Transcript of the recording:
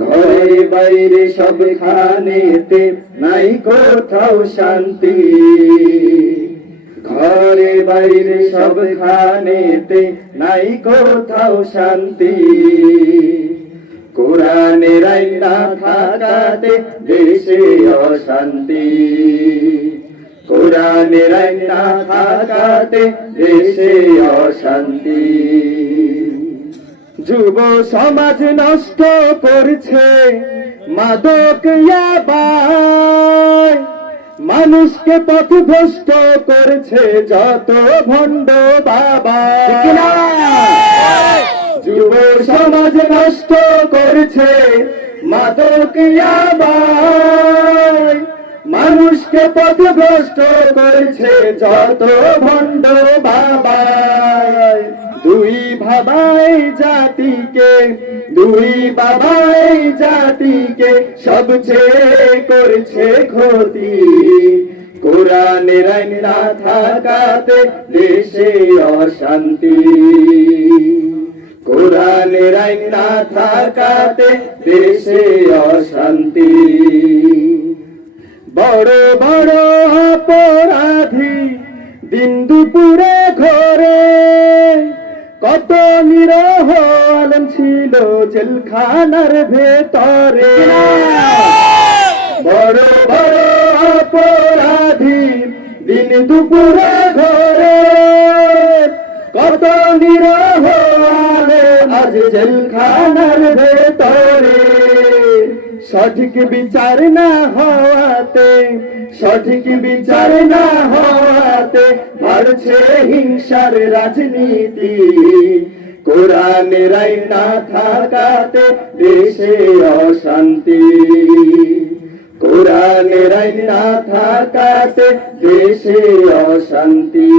ঘরে বাইরে সবখানেতে নাই কোথাও শান্তি, ঘরে বাইরে সবখানেতে নাই কোথাও শান্তি। কোরআনের আইন না থাকাতে দেশে অশান্তি, কোরআনের আইন না থাকাতে দেশে অশান্তি। যুব সমাজ নষ্ট করছে মাদক ইয়াবায়, মানুষকে পথভ্রষ্ট করছে যত ভণ্ড বাবা। যুব সমাজ নষ্ট করছে মাদক ইয়াবায়, মানুষকে পথভ্রষ্ট করছে যত ভণ্ড বাবা। দুই ভাবাই জাতিকে, দুই বাবাই জাতিকে সবচেয়ে করছে ক্ষতি। কোরআনের আইন না থাকাতে দেশে অশান্তি, কোরআনের আইন না থাকাতে দেশে অশান্তি। বড় বড় অপরাধী দিন দুপুরে ঘরে, কত নিরহ আলেম ছিল জেলখানার ভেতরে। বড় বড় অপরাধী দিন দুপুরে ঘরে, কত নিরহ আলেম আজ জেলখানার ভেতরে। সঠিক বিচার না হওয়াতে, সঠিক বিচার না হওয়াতে বাড়ছে হিংসার রাজনীতি। কোরআনের আইন না থাকাতে দেশে অশান্তি, কোরআনের আইন না থাকাতে দেশে অশান্তি।